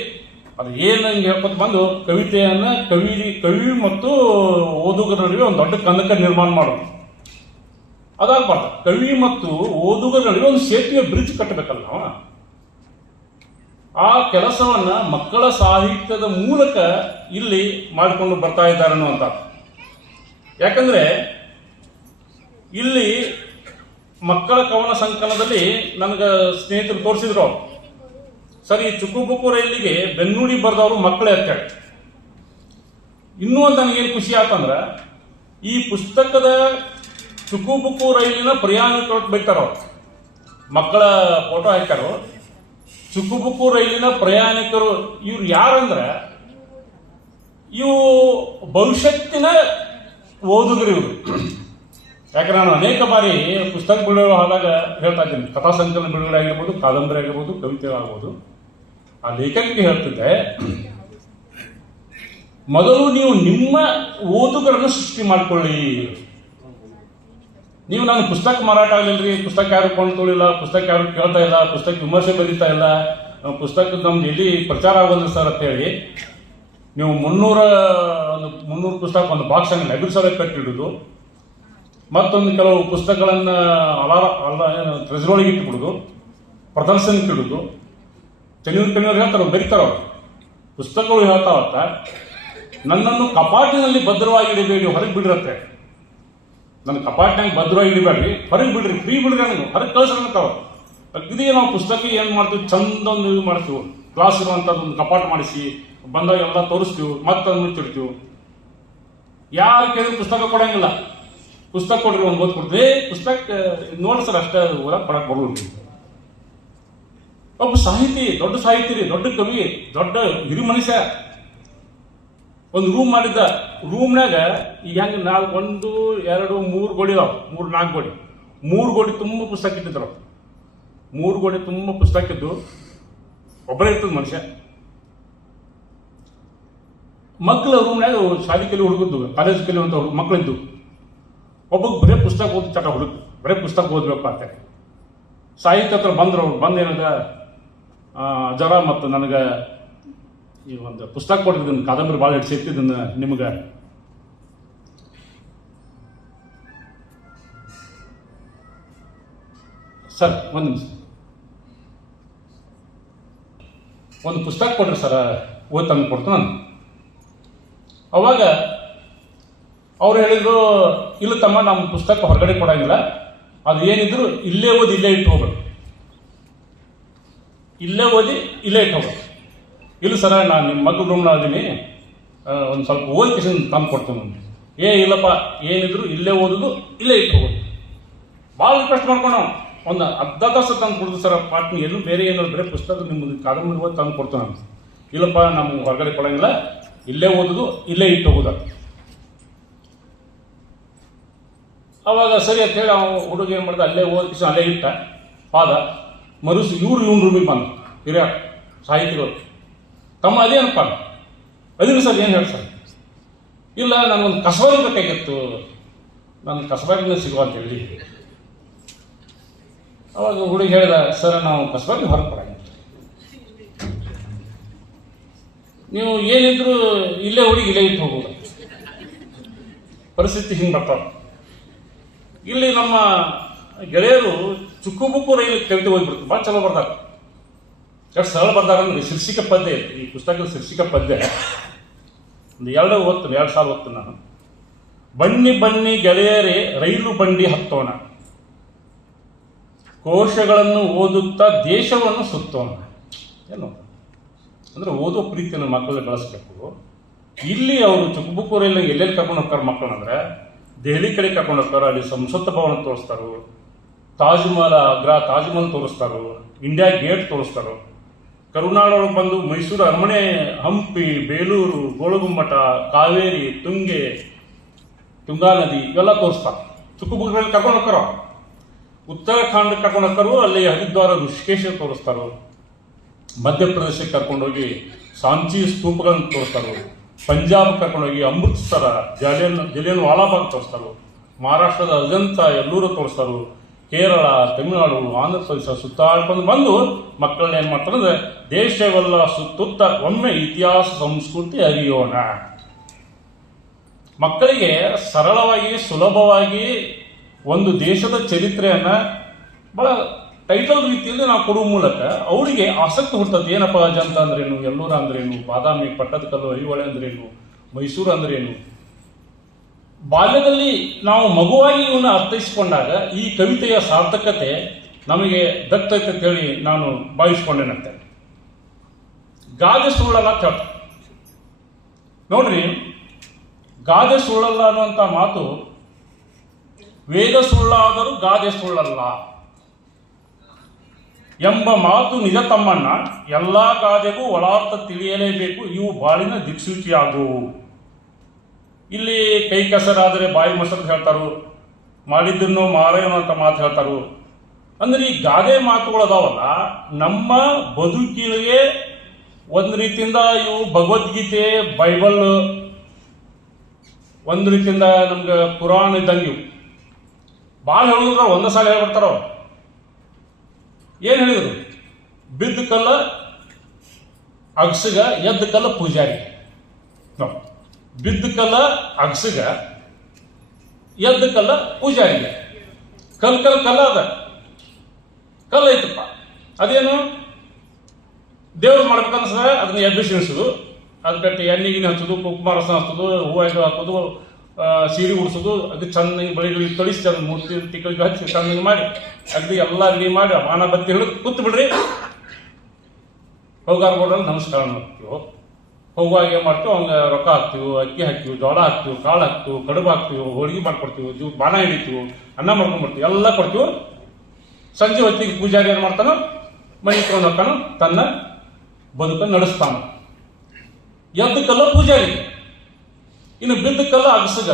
ಅದು ಏನಂಗೆ ಹೇಳ್ಕೊತ ಬಂದು ಕವಿತೆಯನ್ನ ಕವಿ ಮತ್ತು ಓದುಗರ ನಡುವೆ ಒಂದು ದೊಡ್ಡ ಕಂದಕ ನಿರ್ಮಾಣ ಮಾಡೋದು ಅದಾಗಬಾರ್ದು. ಕವಿ ಮತ್ತು ಓದುಗರ ನಡುವೆ ಒಂದು ಸೇತುವೆ ಬ್ರಿಡ್ಜ್ ಕಟ್ಟಬೇಕಲ್ಲ ನಾವು. ಆ ಕೆಲಸವನ್ನ ಮಕ್ಕಳ ಸಾಹಿತ್ಯದ ಮೂಲಕ ಇಲ್ಲಿ ಮಾಡಿಕೊಂಡು ಬರ್ತಾ ಇದ್ದಾರೆ ಅನ್ನುವಂತ. ಯಾಕಂದ್ರೆ ಇಲ್ಲಿ ಮಕ್ಕಳ ಕವನ ಸಂಕಲನದಲ್ಲಿ ನನಗೆ ಸ್ನೇಹಿತರು ತೋರಿಸಿದ್ರು, ಸರಿ ಚುಕ್ಕುಬುಕ್ಕು ರೈಲಿಗೆ ಬೆನ್ನುಡಿ ಬರೆದವರು ಮಕ್ಕಳೇ ಅಂತೇಳಿ. ಇನ್ನೂ ಒಂದು ನನಗೇನು ಖುಷಿ ಆತಂದ್ರೆ ಈ ಪುಸ್ತಕದ ಚುಕ್ಕುಬುಕ್ಕು ರೈಲಿನ ಪ್ರಯಾಣಿಕರು ಬೈತಾರ, ಮಕ್ಕಳ ಫೋಟೋ ಹಾಕ್ಯಾರು. ಚುಕ್ಕುಬುಕ್ಕು ರೈಲಿನ ಪ್ರಯಾಣಿಕರು ಇವ್ರು ಯಾರಂದ್ರೆ ಇವು ಭವಿಷ್ಯತ್ತಿನ ಓದುಗರು ಇವರು. ಯಾಕಂದ್ರೆ ನಾನು ಅನೇಕ ಬಾರಿ ಪುಸ್ತಕ ಬಿಡುಗಡೆ ಆದಾಗ ಹೇಳ್ತಾ ಇದ್ದೀನಿ, ಕಥಾ ಸಂಕಲನ ಬಿಡುಗಡೆ ಆಗಿರ್ಬೋದು, ಕಾದಂಬರಿ ಆಗಿರ್ಬೋದು, ಕವಿತೆ ಆಗ್ಬೋದು, ಆ ಲೇಖಕರಿಗೆ ಹೇಳ್ತಿದ್ದೆ, ಮೊದಲು ನೀವು ನಿಮ್ಮ ಓದುಗರನ್ನು ಸೃಷ್ಟಿ ಮಾಡಿಕೊಳ್ಳಿ. ನೀವು ನಾನು ಪುಸ್ತಕ ಮಾರಾಟ ಆಗಲಿಲ್ಲರಿ, ಪುಸ್ತಕ ಯಾರು ಕೊಂಡು ತೊಳಿಲ್ಲ, ಪುಸ್ತಕ ಯಾರು ಕೇಳ್ತಾ ಇಲ್ಲ, ಪುಸ್ತಕ ವಿಮರ್ಶೆ ಬರೀತಾ ಇಲ್ಲ, ಪುಸ್ತಕದ ನಮ್ದು ಎಲ್ಲಿ ಪ್ರಚಾರ ಆಗೋದಿಲ್ಲ ಸರ್ ಅಂತ ಹೇಳಿ ನೀವು 300 ಪುಸ್ತಕ ಒಂದು ಬಾಕ್ಸ್ ಅನ್ನು ಲೈಬ್ರರಿ ಕಟ್ಟಿಡುದು, ಮತ್ತೊಂದು ಕೆಲವು ಪುಸ್ತಕಗಳನ್ನ ಟ್ರೆಜರೊಳಗೆ ಇಟ್ಟುಬಿಡುದು, ಪ್ರದರ್ಶನಕ್ಕೆ ಇಡುದು. ಕಣ್ಣೀರು ಹೇಳ್ತಾರ, ಬರೀತಾರ ಪುಸ್ತಕಗಳು ಹೇಳ್ತಾವತ್ತ, ನನ್ನನ್ನು ಕಪಾಟಿನಲ್ಲಿ ಭದ್ರವಾಗಿ ಇಡಬೇಡಿ, ಹೊರಗೆ ಬಿಡಿರತ್ತೆ. ನನ್ನ ಕಪಾಟಿನಾಗ ಭದ್ರವಾಗಿ ಇಡಬೇಡ್ರಿ, ಹೊರಗೆ ಬಿಡ್ರಿ, ಫ್ರೀ ಬಿಡ್ರಿ, ನನಗೆ ಹೊರಗೆ ಕಳಿಸ್ರಂತಾವ. ಅಗದಿ ನಾವು ಪುಸ್ತಕ ಏನು ಮಾಡ್ತೀವಿ, ಚಂದೊಂದು ಇದು ಮಾಡ್ತೀವಿ, ಕ್ಲಾಸ್ ಇರುವಂಥದ್ದೊಂದು ಕಪಾಟ್ ಮಾಡಿಸಿ ಬಂದಾಗ ಎಲ್ಲ ತೋರಿಸ್ತೀವಿ, ಮತ್ತೊಂದು ಮುಚ್ಚಿಡ್ತೀವಿ. ಯಾರು ಕೇಳಿದ್ರು ಪುಸ್ತಕ ಕೊಡಂಗಿಲ್ಲ. ಪುಸ್ತಕ ಕೊಡ್ರಿ, ಒಂದು ಓದ್ ಕೊಡ್ತೀವಿ, ಪುಸ್ತಕ ನೋಡಿ ಸರ್ ಅಷ್ಟೇ ಓದಕ್ಕೆ ಕೊಡಕ್ಕೆ ಬರೋದು. ಒಬ್ಬ ಸಾಹಿತಿ, ದೊಡ್ಡ ಸಾಹಿತಿ ರೀ, ದೊಡ್ಡ ಕವಿ, ದೊಡ್ಡ ಹಿರಿ ಮನುಷ್ಯ, ಒಂದು ರೂಮ್ ಮಾಡಿದ್ದ. ರೂಮ್ನಾಗ ಈಗ ಹೆಂಗೆ 1, 2, 3 ಗೋಡಿ ಅದಾವ, 3, 4 ಗೋಡಿ, 3 ಗೋಡಿ ತುಂಬ ಪುಸ್ತಕ ಇಟ್ಟಿದ್ರು. 3 ಗೋಡಿ ತುಂಬ ಪುಸ್ತಕ ಇದ್ದು ಒಬ್ಬರೇ ಇರ್ತದ ಮನುಷ್ಯ. ಮಕ್ಕಳ ರೂಮ್ನಾಗ ಶಾಲೆ ಕಲಿ ಹುಡುಗದ್ದು, ಕಾಲೇಜ್ ಕಲಿಯುವಂತ ಮಕ್ಕಳಿದ್ದು. ಒಬ್ಬಗೆ ಬರೇ ಪುಸ್ತಕ ಓದಿ ಚಟ ಹುಡುಗ, ಬರೇ ಪುಸ್ತಕ ಓದ್ಬೇಕು ಅಂತ. ಸಾಹಿತ್ಯ ಹತ್ರ ಬಂದ್ರು, ಬಂದೇನದ ಜರ ಮತ್ತು ನನಗೆ ಈ ಒಂದು ಪುಸ್ತಕ ಕೊಟ್ಟಿದ್ದನ್ನು, ಕಾದಂಬರಿ ಭಾಳ ಹಿಡಿಸಿಟ್ಟಿದ್ದನ್ನು ನಿಮ್ಗೆ ಸರ್ ಒಂದು ನಿಮಿಷ, ಒಂದು ಪುಸ್ತಕ ಕೊಡ್ರಿ ಸರ, ಓದ್ ತಂದು ಕೊಡ್ತು ನಾನು. ಅವಾಗ ಅವ್ರು ಹೇಳಿದ್ರು, ಇಲ್ಲ ತಮ್ಮ, ನಮ್ಮ ಪುಸ್ತಕ ಹೊರಗಡೆ ಕೊಡಂಗಿಲ್ಲ, ಅದು ಏನಿದ್ರು ಇಲ್ಲೇ ಓದಿ ಇಲ್ಲೇ ಇಟ್ಟು ಹೋಗ್ಬೇಕು, ಇಲ್ಲೇ ಓದಿ ಇಲ್ಲೇ ಇಟ್ಟು ಹೋಗ್ಬೇಕು. ಇಲ್ಲ ಸರ, ನಾನು ನಿಮ್ಮ ಮಕ್ಕಳ ರೂಮ್ನ ಅದೀನಿ, ಒಂದು ಸ್ವಲ್ಪ ಓದಿ ತಂದು ಕೊಡ್ತೀನಿ. ಇಲ್ಲಪ್ಪ, ಏನಿದ್ರು ಇಲ್ಲೇ ಓದೋದು ಇಲ್ಲೇ ಇಟ್ಟು ಹೋಗೋದು. ಭಾಳ ರಿಕ್ವೆಸ್ಟ್ ಮಾಡ್ಕೊಂಡು ನಾವು ಒಂದು ಅರ್ಧ ತಾಸು ತಂದು ಕೊಡ್ದು ಸರ್, ಪಾಟ್ನಿ ಎಲ್ಲೂ ಬೇರೆ ಏನಾದ್ರು ಬೇರೆ ಪುಸ್ತಕ ನಿಮ್ಮದು ಕಾದಂಬರಿ ಓದಿ ತಂದು ಕೊಡ್ತೀನಿ ನಾನು. ಇಲ್ಲಪ್ಪ, ನಮ್ಗೆ ಹೊರಗಡೆ ಕೊಡಂಗಿಲ್ಲ, ಇಲ್ಲೇ ಓದೋದು ಇಲ್ಲೇ ಇಟ್ಟು ಹೋಗೋದು. ಅವಾಗ ಸರಿ ಅಂತ ಹೇಳಿ ಅವ್ನು ಹುಡುಗ ಏನು ಮಾಡ್ದ, ಅಲ್ಲೇ ಓದಿ ಅಲ್ಲೇ ಇಟ್ಟ ಪಾದ. ಇವನು ರೂಮಿಗೆ ಬಂದು ಹಿರಿಯ ಸಾಹಿತಿಗಳು, ತಮ್ಮ ಅದೇನಪ್ಪ, ಅದೀನಿ ಸರ್, ಏನು ಹೇಳಿ ಸರ್? ಇಲ್ಲ, ನನಗೊಂದು ಕಸಬಾಗಿ ಬೇಕಾಗಿತ್ತು, ನನ್ನ ಕಸಬಾಗಿನ ಸಿಗುವ ಅಂತ ಹೇಳಿ. ಅವಾಗ ಹುಡುಗ ಹೇಳಿದ, ಸರ್ ನಾವು ಕಸಬಾಗಿ ಹೊರಗೆ ಕೊಡಂಗಿಲ್ಲ, ನೀವು ಏನಿದ್ರು ಇಲ್ಲೇ ಹುಡುಗಿ ಇಲ್ಲೇ ಇಟ್ಟು ಹೋಗೋದು. ಪರಿಸ್ಥಿತಿ ಹಿಂಗೆ ಬರ್ತಾವ. ಇಲ್ಲಿ ನಮ್ಮ ಗೆಳೆಯರು ಚುಕ್ಕುಬುಕ್ಕು ರೈಲು ಕವಿತೆ ಓದ್ಬಿಡ್ತು, ಭಾಳ ಚಲೋ ಬರ್ದಾರ, ಎಷ್ಟು ಸರಳ ಬರ್ದಾರ ಅಂದ್ರೆ ಶೀರ್ಷಿಕೆ ಪದ್ಯ. ಈ ಪುಸ್ತಕದ ಶೀರ್ಷಿಕೆ ಪದ್ಯ ಒಂದು 2 ಸಾಲ ಓದ್ತೀನಿ ನಾನು. ಬನ್ನಿ ಬನ್ನಿ ಗೆಳೆಯರೇ, ರೈಲು ಬಂಡಿ ಹತ್ತೋಣ, ಕೋಶಗಳನ್ನು ಓದುತ್ತಾ ದೇಶವನ್ನು ಸುತ್ತೋಣ. ಏನು ಅಂದ್ರೆ ಓದೋ ಪ್ರೀತಿಯನ್ನು ಮಕ್ಕಳಲ್ಲಿ ಬೆಳೆಸಬೇಕು. ಇಲ್ಲಿ ಅವರು ಚುಕ್ಕುಬುಕ್ಕು ರೈಲು ಎಲ್ಲೆಲ್ಲಿ ಕರ್ಕೊಂಡು ಹೋಗ್ತಾರೆ ಮಕ್ಕಳಂದ್ರೆ, ದೆಹಲಿ ಕಡೆ ಕರ್ಕೊಂಡು ಹೋಗ್ತಾರೆ, ಅಲ್ಲಿ ಸಂಸತ್ ಭವನ ತೋರಿಸ್ತಾರೋ, ತಾಜ್ ಮಹಲ್ ತೋರಿಸ್ತಾರೋ, ಇಂಡಿಯಾ ಗೇಟ್ ತೋರಿಸ್ತಾರೋ. ಕರುನಾಡೊಳಗೆ ಬಂದು ಮೈಸೂರು ಅರಮನೆ, ಹಂಪಿ, ಬೇಲೂರು, ಗೋಳಗುಮ್ಮಟ, ಕಾವೇರಿ, ತುಂಗಾ ನದಿ ಇವೆಲ್ಲ ತೋರಿಸ್ತಾರೆ. ಚುಕ್ಕುಬುಕ್ಕು ರೈಲು ಕರ್ಕೊಂಡು ಹೋಗ್ತಾರ. ಉತ್ತರಾಖಂಡ್ ಕರ್ಕೊಂಡು ಹೋಗ್ತಾರೋ, ಅಲ್ಲಿ ಹರಿದ್ವಾರ ಋಷಿಕೇಶ ತೋರಿಸ್ತಾರೋ, ಮಧ್ಯಪ್ರದೇಶಕ್ಕೆ ಕರ್ಕೊಂಡೋಗಿ ಸಾಂಚಿ ಸ್ತೂಪಗಳನ್ನು ತೋರಿಸ್ತಾರೋ, ಪಂಜಾಬ್ ಕರ್ಕೊಂಡೋಗಿ ಅಮೃತ್ಸರ ಜಲಿಯನ್ ವಾಲಾಬಾಗ್ ತೋರಿಸ್ತಾರೋ, ಮಹಾರಾಷ್ಟ್ರದ ಅಜಂತ ಎಲ್ಲೂರು ತೋರಿಸ್ತಾರೋ, ಕೇರಳ, ತಮಿಳುನಾಡು, ಆಂಧ್ರ ಪ್ರದೇಶ ಸುತ್ತಾಡ್ಕೊಂಡು ಬಂದು ಮಕ್ಕಳನ್ನ ಏನು ಮಾಡ್ತಾರೆ ಅಂದರೆ ದೇಶವೆಲ್ಲ ಸುತ್ತುತ್ತ ಒಮ್ಮೆ ಇತಿಹಾಸ ಸಂಸ್ಕೃತಿ ಅರಿಯೋಣ. ಮಕ್ಕಳಿಗೆ ಸರಳವಾಗಿ ಸುಲಭವಾಗಿ ಒಂದು ದೇಶದ ಚರಿತ್ರೆಯನ್ನು ಬಹಳ ಟೈಟಲ್ ರೀತಿಯಲ್ಲಿ ನಾವು ಕೊಡುವ ಮೂಲಕ ಅವರಿಗೆ ಆಸಕ್ತಿ ಹುಡ್ತದೆ. ಏನಪ್ಪ ಅಜಂತ ಅಂದ್ರೇನು, ಎಲ್ಲೂರ ಅಂದ್ರೇನು, ಬಾದಾಮಿ, ಪಟ್ಟದಕಲ್ಲು, ಐಹೊಳೆ ಅಂದ್ರೇನು, ಮೈಸೂರು ಅಂದ್ರೇನು. ಬಾಲ್ಯದಲ್ಲಿ ನಾವು ಮಗುವಾಗಿ ಇವನ್ನ ಅರ್ಥೈಸಿಕೊಂಡಾಗ ಈ ಕವಿತೆಯ ಸಾರ್ಥಕತೆ ನಮಗೆ ದಕ್ಕೈತೆ ಅಂತ ಹೇಳಿ ನಾನು ಭಾವಿಸ್ಕೊಂಡೇನಂತೆ. ಗಾದೆ ಸುಳ್ಳಲ್ಲ ಅಂತ ಹೇಳ್ತಾರೆ ನೋಡ್ರಿ. ಗಾದೆ ಸುಳ್ಳಲ್ಲ ಅನ್ನುವಂಥ ಮಾತು, ವೇದ ಸುಳ್ಳಾದರೂ ಗಾದೆ ಸುಳ್ಳಲ್ಲ ಎಂಬ ಮಾತು ನಿಜ ತಮ್ಮಣ್ಣ. ಎಲ್ಲ ಗಾದೆಗೂ ಒಳಾರ್ಥ ತಿಳಿಯಲೇಬೇಕು, ಇವು ಬಾಳಿನ ದಿಕ್ಸೂಚಿಯಾಗುವು. ಇಲ್ಲಿ ಕೈ ಕೆಸರಾದರೆ ಬಾಯಿ ಮೊಸರು ಹೇಳ್ತಾರು, ಮಾಡಿದ್ದನ್ನು ಮಾರೇನು ಅಂತ ಮಾತು ಹೇಳ್ತಾರು. ಅಂದ್ರೆ ಈ ಗಾದೆ ಮಾತುಗಳು ಅದಾವಲ್ಲ, ನಮ್ಮ ಬದುಕಿಗೆ ಒಂದು ರೀತಿಯಿಂದ ಇವು ಭಗವದ್ಗೀತೆ, ಬೈಬಲ್, ಒಂದು ರೀತಿಯಿಂದ ನಮ್ಗೆ ಪುರಾಣ ಇದ್ದಂಗೆ ಇವು. ಭಾಳ ಹೇಳಿದ್ರ ಒಂದ ಸಾಲ ಹೇಳ್ಬಿಡ್ತಾರ. ಏನ್ ಹೇಳಿದ್ರು? ಬಿದ್ದ ಕಲ್ಲ ಅಗಸಗ, ಎದ್ದ ಕಲ್ಲ ಪೂಜಾರಿ. ಬಿದ್ದ ಕಲ್ಲ ಅಗಸಗ, ಎದ್ದ ಕಲ್ಲ ಪೂಜಾರಿಗೆ. ಕಲ್ಲ ಅದ, ಕಲ್ಲ ಐತಪ್ಪ, ಅದೇನು ದೇವ್ರು ಮಾಡ್ಬೇಕನ್ಸದ ಅದನ್ನ ಎಬ್ಬಿಸಿ ಅನ್ಸೋದು, ಅದಕ್ಕೆ ಎಣ್ಣೆಗಿನ ಹಚ್ಚೋದು, ಕುಂಕುಮ ರಸ ಹಚ್ಚೋದು, ಹೂವು ಹಾಕೋದು, ಸೀರೆ ಉಡ್ಸೋದು, ಅದು ಚೆನ್ನಾಗಿ ಬಳಿಗಳಿಗೆ ತೊಳಿಸಿ ಚಂದ ಮೂರ್ತಿ ತಿಕ್ಕಳಿಗೆ ಹಚ್ಚಿ ಚೆನ್ನಾಗಿ ಮಾಡಿ ಅಗದಿ ಎಲ್ಲ ರೆಡಿ ಮಾಡಿ ಬಾಣ ಬತ್ತಿ ಹಿಡಿದು ಕೂತ್ ಬಿಡ್ರಿ. ಹೋಗಾರ ಕೊಡ್ರಲ್ಲಿ ನಮಸ್ಕಾರ ಮಾಡ್ತೀವಿ. ಹೋಗುವಾಗ ಏನು ಮಾಡ್ತೀವಿ, ಅವಂಗೆ ರೊಕ್ಕ ಹಾಕ್ತೀವಿ, ಅಕ್ಕಿ ಹಾಕ್ತೀವಿ, ಜೋಳ ಹಾಕ್ತೀವಿ, ಕಾಳು ಹಾಕ್ತೀವಿ, ಕಡುಬು ಹಾಕ್ತೀವಿ, ಹೋಳಿಗೆ ಮಾಡ್ಕೊಡ್ತೀವಿ, ಬಾಣ ಹಿಡಿತೀವಿ, ಅನ್ನ ಮಾಡ್ಕೊಂಡ್ಬಿಡ್ತೀವಿ, ಎಲ್ಲ ಕೊಡ್ತೀವಿ. ಸಂಜೆ ಹೊತ್ತಿಗೆ ಪೂಜಾರಿ ಏನು ಮಾಡ್ತಾನೋ, ಮನೆ ಇಟ್ಕೊಂಡು ಹೋಗ್ತಾನೋ, ತನ್ನ ಬದುಕನ್ನು ನಡೆಸ್ತಾನ. ಎದ್ದಕ್ಕೆಲ್ಲ ಪೂಜಾರಿ. ಇನ್ನು ಬಿದ್ದಕ್ಕೆಲ್ಲ ಅಗಸಗ.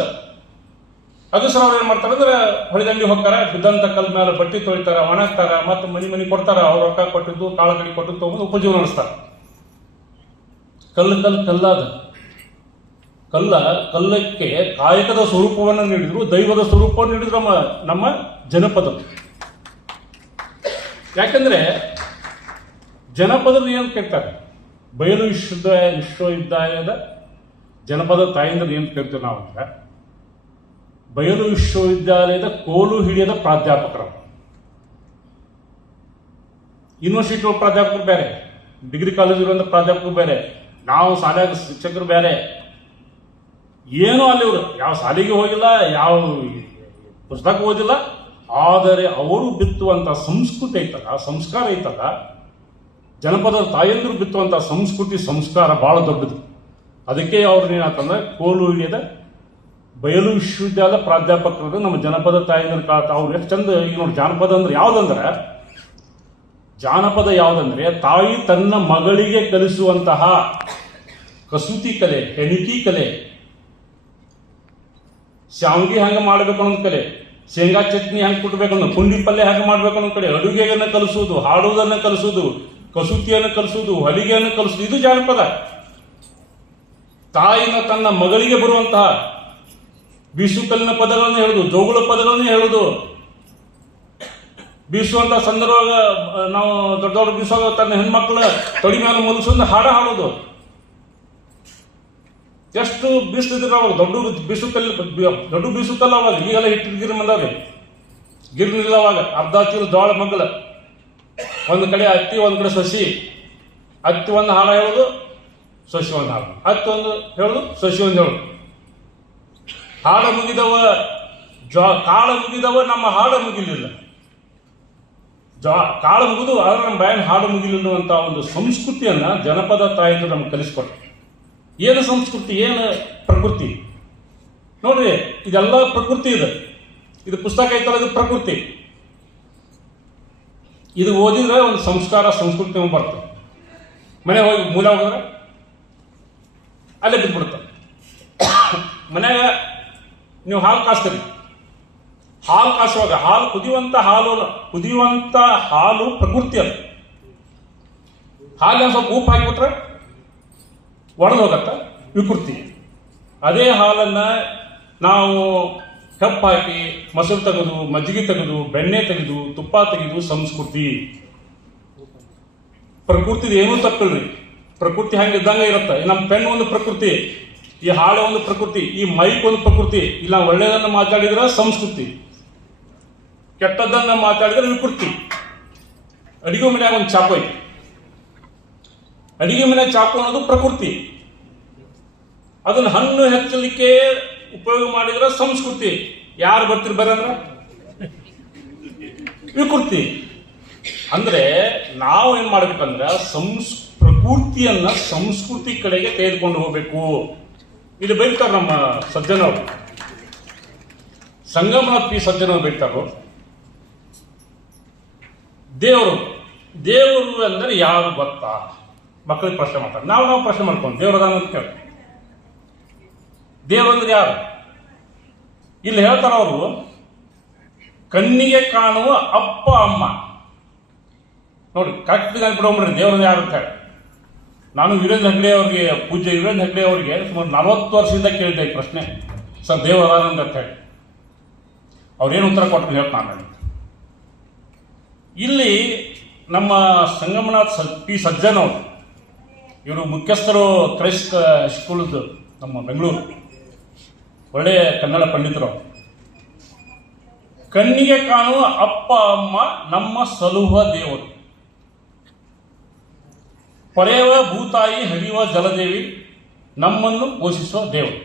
ಅಗಸರವ್ರು ಏನು ಮಾಡ್ತಾರೆ ಅಂದ್ರೆ ಹೊಳಿದಂಡಿ ಹೋಗ್ತಾರೆ, ಬಿದ್ದಂತ ಕಲ್ ಮೇಲೆ ಬಟ್ಟೆ ತೊಳಿತಾರೆ, ಒಣಗ್ತಾರೆ, ಮತ್ತೆ ಮನೆ ಕೊಡ್ತಾರೆ. ಅವ್ರ ರೊಕ್ಕ ಕೊಟ್ಟಿದ್ದು, ಕಾಳು ಕಡಿ ಕೊಟ್ಟಿದ್ದು ತಗೊಂಡು ಉಪಜೀವನ ನಡೆಸ್ತಾರೆ. ಕಲ್ಲದ ಕಲ್ಲಕ್ಕೆ ಕಾಯಕದ ಸ್ವರೂಪವನ್ನು ನೀಡಿದ್ರು, ದೈವದ ಸ್ವರೂಪವನ್ನು ನೀಡಿದ್ರು ನಮ್ಮ ಜನಪದ. ಯಾಕಂದ್ರೆ ಜನಪದ ಏನು ಕೇಳ್ತಾರೆ, ಬಯಲು ವಿಶ್ವವಿದ್ಯಾಲಯದ ಜನಪದ ತಾಯಿಂದ ಏನು ಕೇಳ್ತೀವಿ ನಾವು ಅಂದ್ರೆ, ಬಯಲು ವಿಶ್ವವಿದ್ಯಾಲಯದ ಕೋಲು ಹಿಡಿಯದ ಪ್ರಾಧ್ಯಾಪಕರು. ಯೂನಿವರ್ಸಿಟಿ ಪ್ರಾಧ್ಯಾಪಕರು ಬೇರೆ, ಡಿಗ್ರಿ ಕಾಲೇಜ್ ಇರುವಂತ ಪ್ರಾಧ್ಯಾಪಕರು ಬೇರೆ, ನಾವು ಶಾಲೆಯ ಶಿಕ್ಷಕರು ಬೇರೆ. ಏನೋ ಅಲ್ಲಿ ಅವರು ಯಾವ ಶಾಲೆಗೆ ಹೋಗಿಲ್ಲ, ಯಾವ ಪುಸ್ತಕ ಓದಿಲ್ಲ, ಆದರೆ ಅವರು ಬಿತ್ತುವಂತ ಸಂಸ್ಕೃತಿ ಐತಲ್ಲ, ಆ ಸಂಸ್ಕಾರ ಐತಲ್ಲ, ಜನಪದ ತಾಯಂದಿರು ಬಿತ್ತುವಂತ ಸಂಸ್ಕೃತಿ ಸಂಸ್ಕಾರ ಬಹಳ ದೊಡ್ಡದು. ಅದಕ್ಕೆ ಅವ್ರನ್ನ ಏನಾಗ್ತಂದ್ರೆ ಕೋಲು ಹಿಡಿಯದ ಬಯಲು ವಿಶ್ವವಿದ್ಯಾಲಯದ ಪ್ರಾಧ್ಯಾಪಕರು ನಮ್ಮ ಜನಪದ ತಾಯಂದಿರು ಕಾಳ್ತಾ. ಅವ್ರು ಎಷ್ಟು ಚಂದ. ಈಗ ನೋಡಿ, ಜಾನಪದ ಅಂದ್ರೆ ಯಾವ್ದಂದ್ರೆ, ಜಾನಪದ ಯಾವ್ದಂದ್ರೆ ತಾಯಿ ತನ್ನ ಮಗಳಿಗೆ ಕಲಿಸುವಂತಹ ಕಸೂತಿ ಕಲೆ, ಹೆಣಿಕಿ ಕಲೆ, ಶಾವಿಗೆ ಹೆಂಗೆ ಮಾಡ್ಬೇಕು ಅನ್ನೋದು ಕಲೆ, ಶೇಂಗಾ ಚಟ್ನಿ ಹೆಂಗೆ ಕುಟ್ಬೇಕು ಅನ್ನೋ, ಪುಂಡಿ ಪಲ್ಯ ಹೆಂಗೆ ಮಾಡ್ಬೇಕು ಅನ್ನೋ ಕಡೆ, ಅಡುಗೆಯನ್ನು ಕಲಿಸುವುದು, ಹಾಡುವುದನ್ನು ಕಲಿಸುವುದು, ಕಸೂತಿಯನ್ನು ಕಲಿಸುವುದು, ಹೊಲಿಗೆಯನ್ನು ಕಲಿಸುವುದು, ಇದು ಜಾನಪದ. ತಾಯಿನ ತನ್ನ ಮಗಳಿಗೆ ಬರುವಂತಹ ಬೀಸುಕಲ್ಲಿನ ಪದಗಳನ್ನು ಹೇಳುದು, ಜೋಗುಳ ಪದಗಳನ್ನೇ ಹೇಳುದು. ಬೀಸುವಂತ ಸಂದರ್ಭ ನಾವು ದೊಡ್ಡವರು ಬೀಸುವಾಗ ತನ್ನ ಹೆಣ್ಮಕ್ಳ ತೊಡಿ ಮೇಲೆ ಮುಗಿಸೋದು ಹಾಡ ಹಾಡೋದು. ಎಷ್ಟು ಬೀಸ್ತಿದ್ರು ಅವಾಗ, ದೊಡ್ಡ ಬೀಸುಕಲ್ಲ ಅವಾಗ. ಈಗೆಲ್ಲ ಹಿಟ್ಟಿನ ಗಿರ್ ಬಂದವ್ರಿ, ಗಿರ್ನಿಲ್ಲ ಅವಾಗ. ಅರ್ಧ ಚೀಲ ಜೋಳ ಮಗ್ಗಲ, ಒಂದು ಕಡೆ ಹತ್ತಿ, ಒಂದು ಕಡೆ ಸಸಿ. ಹತ್ತಿ ಒಂದು ಹಾಡ ಹೇಳೋದು, ಸಸಿ ಒಂದು ಹಾಡು, ಹತ್ತಿ ಒಂದು ಹೇಳೋದು, ಸಸಿ ಒಂದು ಹೇಳೋದು. ಹಾಡ ಮುಗಿದವ ಕಾಳ ಮುಗಿದವ, ನಮ್ಮ ಹಾಡ ಮುಗಿಲಿಲ್ಲ. ಕಾಳ ಮುಗಿದು ಆದ್ರೆ ನಮ್ಮ ಬಾಯನ್ ಹಾಡು ಮುಗಿಲಿಲ್ಲ ಅಂತ ಒಂದು ಸಂಸ್ಕೃತಿಯನ್ನ ಜನಪದ ತಾಯಿದು ನಮ್ಗೆ ಕಲಿಸ್ಕೊಟ್ರು. ಏನು ಸಂಸ್ಕೃತಿ, ಏನು ಪ್ರಕೃತಿ ನೋಡ್ರಿ, ಇದೆಲ್ಲ ಪ್ರಕೃತಿ ಇದೆ. ಇದು ಪುಸ್ತಕ ಐತಲ್ಲ, ಇದು ಪ್ರಕೃತಿ. ಇದು ಓದಿದ್ರೆ ಒಂದು ಸಂಸ್ಕಾರ ಸಂಸ್ಕೃತಿ ಬರ್ತದೆ. ಮನೆ ಹೋಗಿ ಮೂಲ ಹೋಗಿದ್ರೆ ಅಲ್ಲೇ ಬಿದ್ದುಬಿಡ್ತಾರೆ. ಮನ್ಯಾಗ ನೀವು ಹಾಲು ಕಾಸ್ತೀರಿ, ಹಾಲು ಕಾಸುವಾಗ ಹಾಲು ಕುದಿಯುವಂತ ಹಾಲು ಪ್ರಕೃತಿ ಅದು. ಹಾಲಿನ ಸ್ವಲ್ಪ ಉಪ್ಪು ಹಾಕಿಬಿಟ್ರೆ ಒಡೆದು ಹೋಗತ್ತ, ವಿಕೃತಿ. ಅದೇ ಹಾಲನ್ನ ನಾವು ಕಪ್ಪು ಹಾಕಿ ಮೊಸರು ತೆಗೆದು, ಮಜ್ಜಿಗೆ ತೆಗೆದು, ಬೆಣ್ಣೆ ತೆಗೆದು, ತುಪ್ಪ ತೆಗೆದು ಸಂಸ್ಕೃತಿ. ಪ್ರಕೃತಿದ ಏನೂ ತಪ್ಪಿಲ್ರಿ. ಪ್ರಕೃತಿ ಹಂಗಿದ್ದಂಗೆ ಇರುತ್ತೆ. ನಮ್ಮ ಪೆನ್ ಒಂದು ಪ್ರಕೃತಿ, ಈ ಹಾಳೆ ಒಂದು ಪ್ರಕೃತಿ, ಈ ಮೈಕ್ ಒಂದು ಪ್ರಕೃತಿ. ಇಲ್ಲ ಒಳ್ಳೆಯದನ್ನ ಮಾತಾಡಿದ್ರೆ ಸಂಸ್ಕೃತಿ, ಕೆಟ್ಟದ್ದನ್ನ ಮಾತಾಡಿದ್ರೆ ವಿಕೃತಿ. ಅಡಿಗೆ ಮನೆಯಾಗ ಒಂದು ಚಾಕು ಐತಿ, ಅಡಿಗೆ ಮನೆ ಚಾಕು ಅನ್ನೋದು ಪ್ರಕೃತಿ. ಅದನ್ನ ಹಣ್ಣು ಹೆಚ್ಚಲಿಕ್ಕೆ ಉಪಯೋಗ ಮಾಡಿದ್ರೆ ಸಂಸ್ಕೃತಿ. ಯಾರು ಬರ್ತೀರಿ ಬರಂದ್ರ ವಿಕೃತಿ. ಅಂದ್ರೆ ನಾವು ಏನ್ ಮಾಡ್ಬೇಕಂದ್ರೆ ಪ್ರಕೃತಿಯನ್ನ ಸಂಸ್ಕೃತಿ ಕಡೆಗೆ ತೆಗೆದುಕೊಂಡು ಹೋಗ್ಬೇಕು. ಇಲ್ಲಿ ಬೈತಾರೆ ನಮ್ಮ ಸಜ್ಜನವರು, ಸಂಗಮನಾಥ್ ಪಿ ಸಜ್ಜನವರು ಬೈತಾರೋ, ದೇವರು ಅಂದ್ರೆ ಯಾರು ಗೊತ್ತಾ? ಮಕ್ಕಳಿಗೆ ಪ್ರಶ್ನೆ ಮಾಡ್ತಾರೆ. ನಾವು ಪ್ರಶ್ನೆ ಮಾಡ್ಕೊಂಡು ದೇವರದಾನ ಅಂತ ಕೇಳಿ, ದೇವರಂದ್ರೆ ಯಾರು? ಇಲ್ಲಿ ಹೇಳ್ತಾರ ಅವರು, ಕಣ್ಣಿಗೆ ಕಾಣುವ ಅಪ್ಪ ಅಮ್ಮ. ನೋಡಿ, ಕರೆಕ್ಟ್ ಬಿಡೋಗ್ಬಿಡ್ರಿ ದೇವರನ್ನ ಯಾರು ಅಂತ ಹೇಳಿ. ನಾನು ವೀರೇಂದ್ರ ಹೆಗ್ಡೆ ಅವರಿಗೆ, ಪೂಜ್ಯ ವೀರೇಂದ್ರ ಹೆಗ್ಡೆ ಅವರಿಗೆ ಸುಮಾರು 40 ವರ್ಷದಿಂದ ಕೇಳಿದ್ದೆ ಈ ಪ್ರಶ್ನೆ, ಸರ್ ದೇವರಾನಂದ ಅಂತ ಹೇಳಿ. ಅವ್ರೇನು ಉತ್ತರ ಕೊಟ್ಟರು ಹೇಳ್ತಾ ನಾನು. ಇಲ್ಲಿ ನಮ್ಮ ಸಂಗಮನಾಥ್ ಪಿ ಸಜ್ಜನ್ ಅವರು, ಇವರು ಮುಖ್ಯಸ್ಥರು ಕ್ರೈಸ್ತ ಸ್ಕೂಲ್ದು ನಮ್ಮ ಬೆಂಗಳೂರು, ಒಳ್ಳೆಯ ಕನ್ನಡ ಪಂಡಿತರು. ಕಣ್ಣಿಗೆ ಕಾಣುವ ಅಪ್ಪ ಅಮ್ಮ ನಮ್ಮ ಸಲುಹ ದೇವರು, ಪೊರೆಯುವ ಭೂತಾಯಿ, ಹರಿಯುವ ಜಲದೇವಿ, ನಮ್ಮನ್ನು ಪೋಷಿಸುವ ದೇವರು.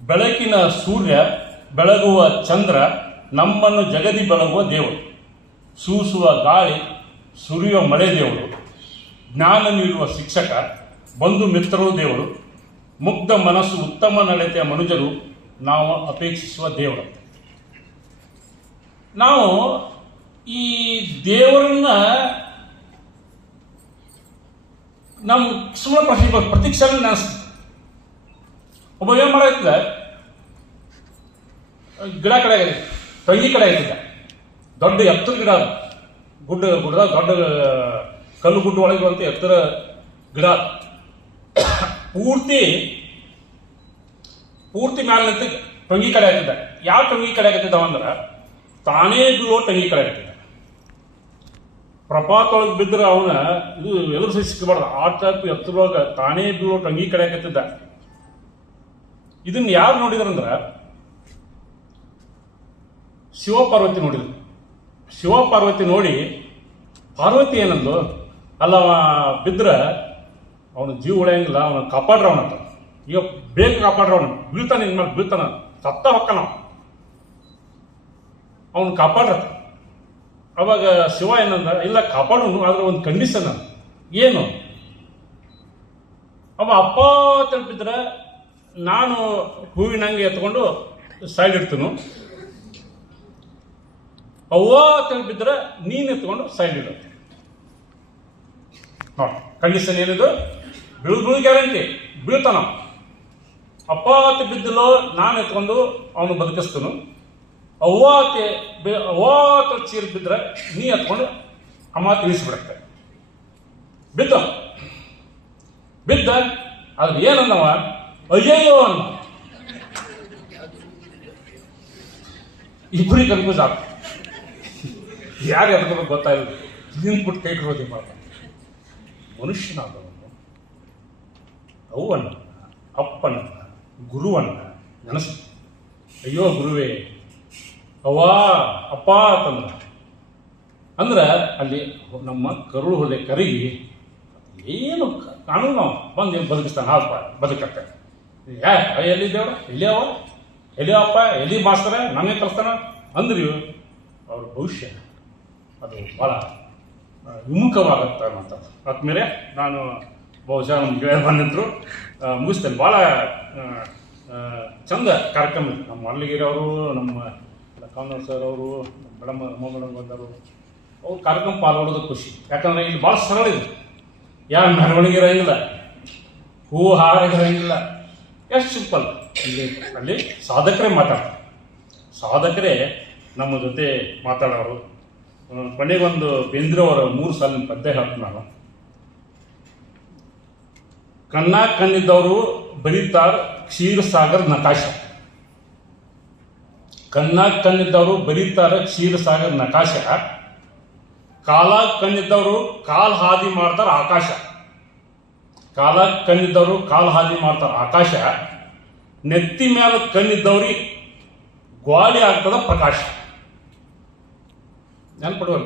ಬೆಳಕಿನ ಸೂರ್ಯ, ಬೆಳಗುವ ಚಂದ್ರ, ನಮ್ಮನ್ನು ಜಗದಿ ಬೆಳಗುವ ದೇವರು. ಸೂಸುವ ಗಾಳಿ, ಸುರಿಯುವ ಮಳೆ ದೇವರು. ಜ್ಞಾನ ನೀಡುವ ಶಿಕ್ಷಕ, ಬಂಧು ಮಿತ್ರರು ದೇವರು. ಮುಗ್ಧ ಮನಸ್ಸು, ಉತ್ತಮ ನಡತೆಯ ಮನುಜರು, ನಾವು ಅಪೇಕ್ಷಿಸುವ ದೇವರು. ನಾವು ಈ ದೇವರನ್ನ ನಮ್ಮ ಸುಮ್ಮನೆ ಪ್ರತಿ ಕ್ಷಣ ನೆನೆಸ್ತೀವಿ. ಒಬ್ಬ ಏನ್ ಮಾಡಾಯ್ತದ, ಗಿಡ ಕಡೆ ತಂಗಿ ಕಡೆ ಆಯ್ತಿದ್ದ, ದೊಡ್ಡ ಎತ್ತರ ಗಿಡ, ಗುಡ್ಡದಾಗ ದೊಡ್ಡ ಕಲ್ಲು ಗುಡ್ಡ ಒಳಗೆ ಅಂತ ಎತ್ತರ ಗಿಡ, ಪೂರ್ತಿ ಮ್ಯಾಲ ನಿಂತ ಟೊಂಗಿ ಕಡೆ ಆಗ್ತಿದ್ದ. ಯಾವ ಟೊಂಗಿ ಕಡೆ ಆಗತ್ತಿದ್ದಾವ ಅಂದ್ರೆ ತಾನೇ ಬೀಳೋ ಟೊಂಗಿ ಕಡೆ ಆಗ್ತಿದ್ದ. ಪ್ರಪಾತೊಳಗೆ ಬಿದ್ದರೆ ಅವನ ಇದು ಎದುರು ಸಹ ಸಿಕ್ಕಬಾರ್ದು, ಆ ಟೈಪ್ ಎತ್ತರೊಳಗ ತಾನೇ ಬೀಳೋ ಟೊಂಗಿ ಕಡೆ ಆಗತ್ತಿದ್ದ. ಇದನ್ನ ಯಾರು ನೋಡಿದ್ರಂದ್ರ ಶಿವಪಾರ್ವತಿ ನೋಡಿದ್ರು. ಶಿವಪಾರ್ವತಿ ನೋಡಿ ಪಾರ್ವತಿ ಏನಂದು, ಅಲ್ಲ ಅವ ಬಿದ್ರೆ ಅವನ ಜೀವ ಉಳಿಯಂಗಿಲ್ಲ, ಅವನ ಕಾಪಾಡ್ರ ಅವನಂತ, ಈಗ ಬೇಗ ಕಾಪಾಡ್ರ ಅವನು, ಬೀಳ್ತಾನೆ ಇನ್ಮೇಲೆ ಬೀಳ್ತಾನ, ಸತ್ತ ಹೊಕ್ಕನ, ಅವನು ಕಾಪಾಡ್ರ. ಅವಾಗ ಶಿವ ಏನಂದ, ಇಲ್ಲ ಕಾಪಾಡೋನು, ಆದ್ರೆ ಒಂದು ಕಂಡೀಷನ್. ಏನು? ಅವ ಅಪ್ಪ ತಲುಪಿದ್ರೆ ನಾನು ಹೂವಿನಂಗೆ ಎತ್ಕೊಂಡು ಸೈಡ್ ಇಡ್ತೀನು, ಅವ್ವ ತಲುಪಿದ್ರೆ ನೀನು ಎತ್ಕೊಂಡು ಸೈಡ್ ಇಡುತ್ತೆ. ನೋಡಿ ಕಂಡೀಷನ್ ಏನಿದು, ಬೀಳು ಗ್ಯಾರಂಟಿ, ಬೀಳ್ತಾನ. ಅಪ್ಪ ಬಿದ್ದಲು ನಾನು ಎತ್ಕೊಂಡು ಅವನು ಬದುಕಿಸ್ತನು, ಅವ್ವ ಚೀರ್ ಬಿದ್ರೆ ನೀ ಎತ್ಕೊಂಡು ಅಮ್ಮ ತಿಳಿಸ್ಬಿಡತ್ತೆ. ಬಿದ್ದ ಅದ್ರ ಏನಂದವ, ಅಯ್ಯಯ್ಯೋ ಅನ್ನ. ಇಬ್ಬರಿಗೆ ಕನ್ಫ್ಯೂಸ್ ಆಗ್ತದೆ, ಯಾರು ಎತ್ಕೊಂಡು ಗೊತ್ತಾಗಿಲ್ಲ, ನಿಂತ್ಬಿಟ್ಟು ಕೈ ಹೋದಿ ಮಾಡ್ತಾನೆ. ಮನುಷ್ಯನಾದವನು ಅವ್ವನ್ನ, ಅಪ್ಪನನ್ನ, ಗುರುವನ್ನ ನೆನಸ್ತ. ಅಯ್ಯೋ ಗುರುವೇ, ಅವ್ವ ಅಪ್ಪ ಅಂತಂದ್ರ ಅಂದ್ರೆ ಅಲ್ಲಿ ನಮ್ಮ ಕರುಳು ಹೊಲೆ ಕರಗಿ ಏನು ಕಾನೂನು ನಾವು ಬಂದು ಬದುಕಿಸ್ತಾನೆ, ಹಾಪ ಬದುಕತ್ತೆ. ಎಲ್ಲಿದ್ದೇವ್ರ, ಎಲ್ಲಿ ಅಪ್ಪ, ಎಲ್ಲಿ ಮಾಸ್ತರ, ನಮಗೆ ಕಲಿಸ್ತಾನ ಅಂದ್ರಿ ಅವ್ರ ಭವಿಷ್ಯ ಅದು ಭಾಳ ವಿಮುಖವಾಗತ್ತೆ ಅಂತ. ಆದ್ಮೇಲೆ ನಾನು ಬಹುಶಃ ನಮ್ಮ ಗೆಳೆಯ ಬಂದಿದ್ರು ಮುಗಿಸ್ತೇನೆ. ಭಾಳ ಚಂದ ಕಾರ್ಯಕ್ರಮ. ನಮ್ಮ ಮಲ್ಲಿಗಿರಿ ಅವರು, ನಮ್ಮ ಕಾಮರಾಜ್ ಸರ್ ಅವರು, ಮೇಡಮ್ ಮೇಡಮ್ ಬಂದರು, ಅವ್ರು ಕಾರ್ಯಕ್ರಮ ಪಾಲ್ಗೊಳ್ಳೋದು ಖುಷಿ. ಯಾಕಂದ್ರೆ ಇಲ್ಲಿ ಭಾಳ ಸರಳ ಇದೆ, ಯಾವ ಮೆರವಣಿಗೆ ಇರೋಂಗಿಲ್ಲ, ಹೂ ಹಾರ ಇರೋಂಗಿಲ್ಲ, ಎಷ್ಟು ಸಿಂಪಲ್. ಅಲ್ಲಿ ಸಾಧಕರೇ ಮಾತಾಡ್ತಾರೆ. ಸಾಧಕರೇ ನಮ್ಮ ಜೊತೆ ಮಾತಾಡೋರು. ಕೊನೆಗೊಂದು ಬೇಂದ್ರೆ ಅವರ 3 ಸಾಲಿನ ಪದ್ಯ ಹೇಳ್ತೀನಿ ನಾನು. ಕಣ್ಣಿದ್ದವರು ಬರೀತಾರ ಕ್ಷೀರಸಾಗರ್ ನಕಾಶ. ಕಣ್ಣಿದ್ದವರು ಬರೀತಾರ ಕ್ಷೀರಸಾಗರ್ ನಕಾಶ. ಕಣ್ಣಿದ್ದವರು ಕಾಲ್ ಹಾದಿ ಮಾಡ್ತಾರ ಆಕಾಶ. ಕಣ್ಣಿದ್ದವರು ಕಾಲ್ ಹಾದಿ ಮಾಡ್ತಾರ ಆಕಾಶ. ನೆತ್ತಿ ಮ್ಯಾಲ ಕಣ್ಣಿದ್ದವ್ರಿಗೆ ಗ್ವಾಲಿ ಆಗ್ತದ ಪ್ರಕಾಶ. ನೆನ್ಪಡುವರು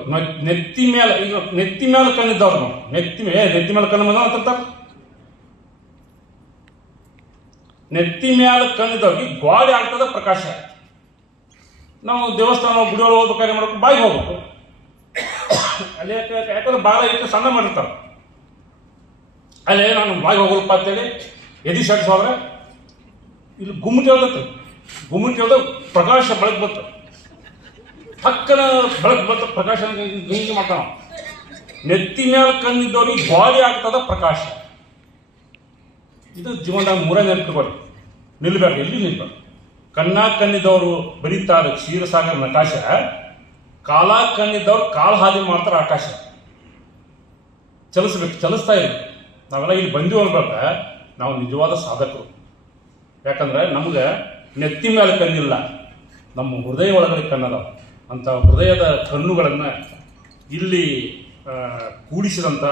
ನೆತ್ತಿ ಮ್ಯಾಲ, ಈಗ ನೆತ್ತಿ ಮ್ಯಾಲ ಕಣ್ಣಿದ್ದವ್ರು ನಾವು ನೆತ್ತಿ ಮ್ಯಾಲ ಕಣ್ಣು ಬಂದ ಅಂತಿರ್ತಾರ. ನೆತ್ತಿ ಮ್ಯಾಲ ಕಣ್ಣಿದ್ದವ್ರಿಗೆ ಗ್ವಾಲಿ ಆಗ್ತದ ಪ್ರಕಾಶ. ನಾವು ದೇವಸ್ಥಾನ ಗುಡಿಯೊಳಗೆ ಹೋಗ್ಬೇಕಾದ್ರೆ ಮಾಡ್ಬೇಕು, ಬಾಯಿಗೆ ಹೋಗ್ಬೇಕು. ಅಲ್ಲಿ ಯಾಕಂದ್ರೆ ಬಾಳ ಇಟ್ಟು ಸಣ್ಣ ಮಾಡಿರ್ತಾರ. ಅಲ್ಲೇ ನಾನು ಬಾಯಿಗೆ ಹೋಗಲ್ಪ ಅಂತೇಳಿ ಎದಿ ಶರ್ಟ್ಸ್ ಹೋದ್ರೆ ಇಲ್ಲಿ ಗುಮ್ಮಟಿ ಹೇಳ್ದತ್ತೆ. ಗುಮ್ಮಟಿ ಹೇಳ್ದ ಪ್ರಕಾಶ ಬೆಳಕು ಬರ್ತದೆ. ಹಕ್ಕನ ಬೆಳಕು ಬರ್ತ ಪ್ರಕಾಶ ಹಿಂಗೆ ಮಾಡ್ತಾನ. ನೆತ್ತಿ ಮ್ಯಾಲ ಕಣ್ಣಿದ್ದವ್ರಿಗೆ ಗ್ವಾಲಿ ಆಗ್ತದ ಪ್ರಕಾಶ. ಇದು ಜೀವನದಾಗ 3 ನೆನಪಿಟ್ಕೊಳ್ಳಿ. ನಿಲ್ಬೇಕು, ಎಲ್ಲಿ ನಿಲ್ಬೇಕು. ಕಣ್ಣಿದ್ದವರು ಬರೀತಾರೆ ಕ್ಷೀರಸಾಗರ ನಕಾಶ. ಕಣ್ಣಿದ್ದವ್ರು ಕಾಲ್ ಹಾದಿ ಮಾಡ್ತಾರೆ ಆಕಾಶ. ಚಲಿಸ್ಬೇಕು, ಚಲಿಸ್ತಾ ಇರ್ಬೇಕು. ನಾವೆಲ್ಲ ಇಲ್ಲಿ ಬಂದೀವಿ ಅನ್ಬೇಕ, ನಾವು ನಿಜವಾದ ಸಾಧಕರು. ಯಾಕಂದ್ರೆ ನಮ್ಗೆ ನೆತ್ತಿ ಮೇಲೆ ಕಣ್ಣಿಲ್ಲ, ನಮ್ಮ ಹೃದಯ ಒಳಗಡೆ ಕಣ್ಣದ. ಅಂತ ಹೃದಯದ ಕಣ್ಣುಗಳನ್ನು ಇಲ್ಲಿ ಕೂಡಿಸಿದಂಥ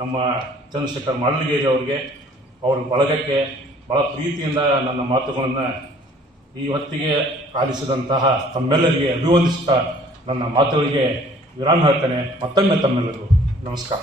ನಮ್ಮ ಚಂದ್ರಶೇಖರ್ ಮಾಳಲಿಗೇರಿ ಅವರಿಗೆ, ಅವ್ರ ಬಳಗಕ್ಕೆ ಭಾಳ ಪ್ರೀತಿಯಿಂದ ನನ್ನ ಮಾತುಗಳನ್ನು ಈ ಹೊತ್ತಿಗೆ ಆಲಿಸಿದಂತಹ ತಮ್ಮೆಲ್ಲರಿಗೆ ಅಭಿವಂದಿಸುತ್ತಾ ನನ್ನ ಮಾತುಗಳಿಗೆ ವಿರಾಮ ಹೇಳ್ತೇನೆ. ಮತ್ತೊಮ್ಮೆ ತಮ್ಮೆಲ್ಲರಿಗೂ ನಮಸ್ಕಾರ.